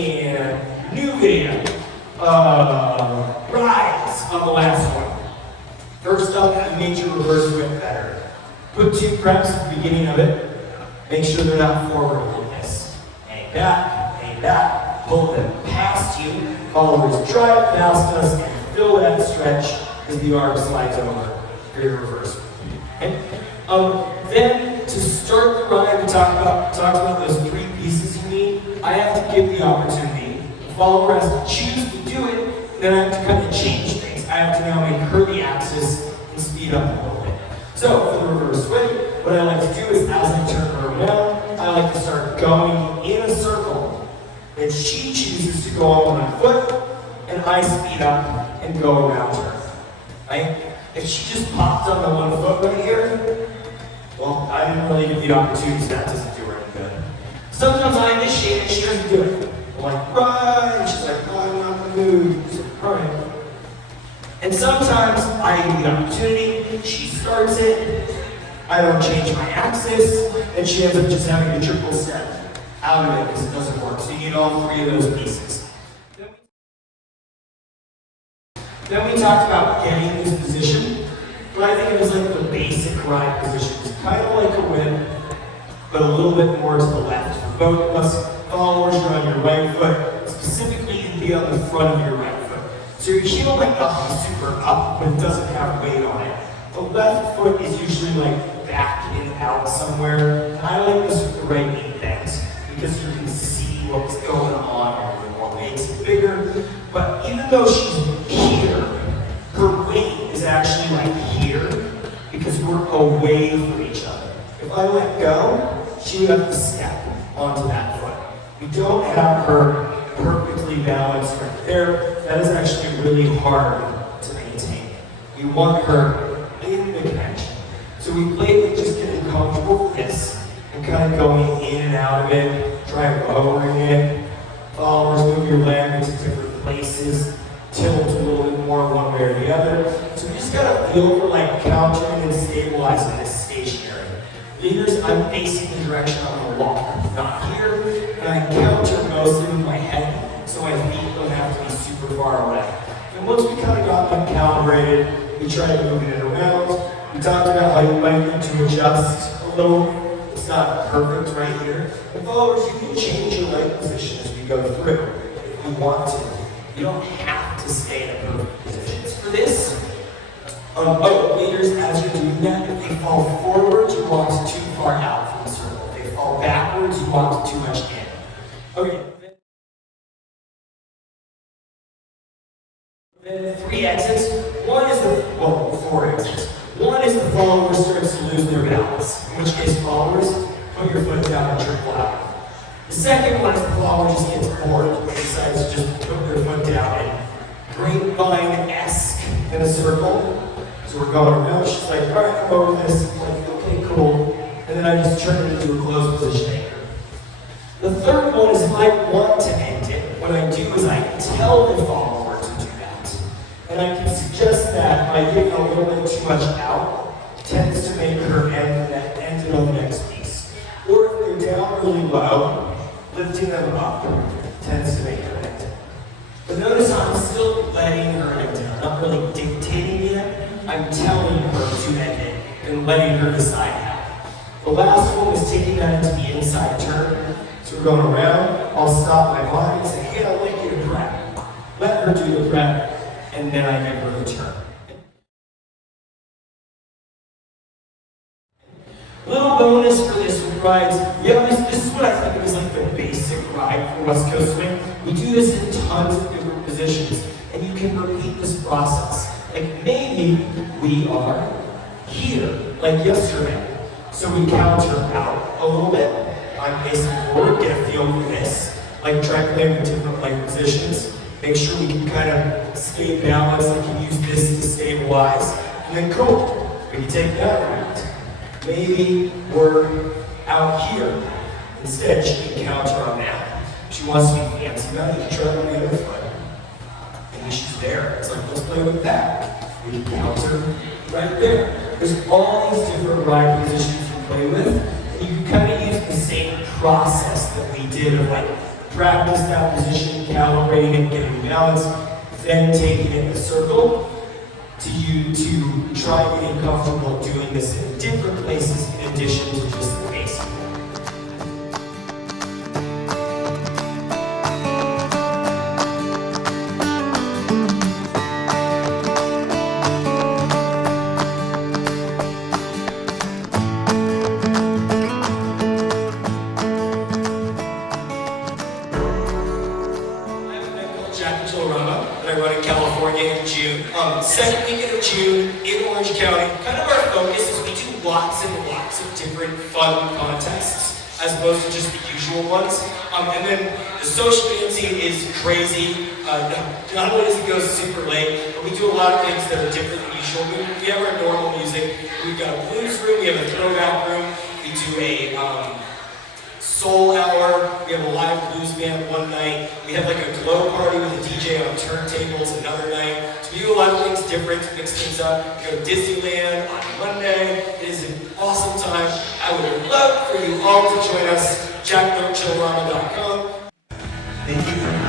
And new video. Rise on the last one. First up, you made your reverse whip better. Put 2 preps at the beginning of it. Make sure they're not forward like this. Hang back, pull them past you. Followers drive past us and fill that stretch as the arm slides over for your reverse whip. Okay? Then to start the ride, we talked about those 3 pieces you need. I have to give the opportunity. The follower has to choose to do it, then I have to kind of change things. I have to now make her the axis and speed up a little bit. So for the reverse whip, what I like to do is as I turn her around, I like to start going in a circle. Then she chooses to go on one foot, and I speed up and go around her. Right? If she just popped on the one foot right here, well, I didn't really give the opportunity, so that doesn't do her any good. Sometimes I initiate and she doesn't do it. I'm like, run, and she's like, oh, I'm not in the mood. So, all right. And sometimes I give the opportunity, she starts it, I don't change my axis, and she ends up just having a triple step out of it because it doesn't work. So you need all 3 of those pieces. Then we talked about getting this position. But I think it was like the basic ride position. It's kind of like a whip, but a little bit more to the left. For both of us, followers, you're on your right foot. Specifically, you'd be on the front of your right foot. So your heel might not be super up, but it doesn't have weight on it. The left foot is usually like back and out somewhere. And I like this with the right knee bent because you can see what's going on a little more. Makes it bigger. But even though she's here, her weight is actually like here because we're away from each other. If I let go, she would have to step onto that foot. We don't have her perfectly balanced right there. That is actually really hard to maintain. We want her in the connection. So we play with just getting comfortable with this and kind of going in and out of it, try lowering it. Followers, move your leg into different places, tilt a little bit more one way or the other. So we just gotta feel for like countering and stabilizing this stationary. Leaders, I'm facing the direction I'm gonna walk, not here. And I counter mostly with my head, so my feet don't have to be super far away. And once we kind of got them calibrated, we tried moving it around. We talked about how you might need to adjust a little. It's not perfect right here. And followers, you can change your leg position as we go through if you want to. You don't have to stay in a perfect position. For this, leaders, as you're doing that, if they fall forward, you walk too far out from the circle. If they fall backwards, you walk too much in. Okay. Then 3 exits. 4 exits. 1 is the follower starts to lose their balance. In which case, followers, put your foot down and triple out. The second one is the follower just gets bored and decides to just put their foot down and grapevine-esque in a circle. So we're going around, she's like, all right, I'm over this. I'm like, okay, cool. And then I just turn it into a closed position anchor. The third one is if I want to end it, what I do is I tell the follower to do that. And I can suggest that by giving a little bit too much out, tends to make her end it on the next piece. Or if they're down really low, lifting them up tends to make her end it. But notice I'm still letting her end it. I'm not really dictating it. I'm telling her to end it and letting her decide how. The last one is taking that into the inside turn. So we're going around. I'll stop my body and say, hey, I'd like you to prep. Let her do the prep, and then I give her the turn. Little bonus for this with rides. Yeah, this is what I think of as like the basic ride for West Coast Swing. We do this in tons of different positions, and you can repeat this process. Like maybe we are here, like yesterday. So we counter out a little bit. I'm facing forward, get a feel for this. Like try playing with different leg positions. Make sure we can kind of stay balanced. I can use this to stabilize. And then cool, we can take that route. Maybe we're out here. Instead, she can counter on that. She wants to be fancy about it, you can try on the other foot. Maybe she's there. It's like, let's play with that. We can counter right there. There's all these different ride positions you play with. And you can kind of use the same process that we did of like practice that position, calibrating it, getting balance, then taking it in a circle to try getting comfortable doing this in different places in addition to just the basic. That I run in California in June. Second weekend of June in Orange County. Kind of our focus is we do lots and lots of different fun contests as opposed to just the usual ones. And then the social dancing is crazy. Not only does it go super late, but we do a lot of things that are different than usual. We have our normal music. We've got a blues room. We have a throwback room. We do a soul hour, we have a live blues band one night, we have like a glow party with a DJ on turntables another night. So we do a lot of things different to mix things up. We go to Disneyland on Monday. It is an awesome time. I would love for you all to join us. JackDon'tChillRama.com. Thank you.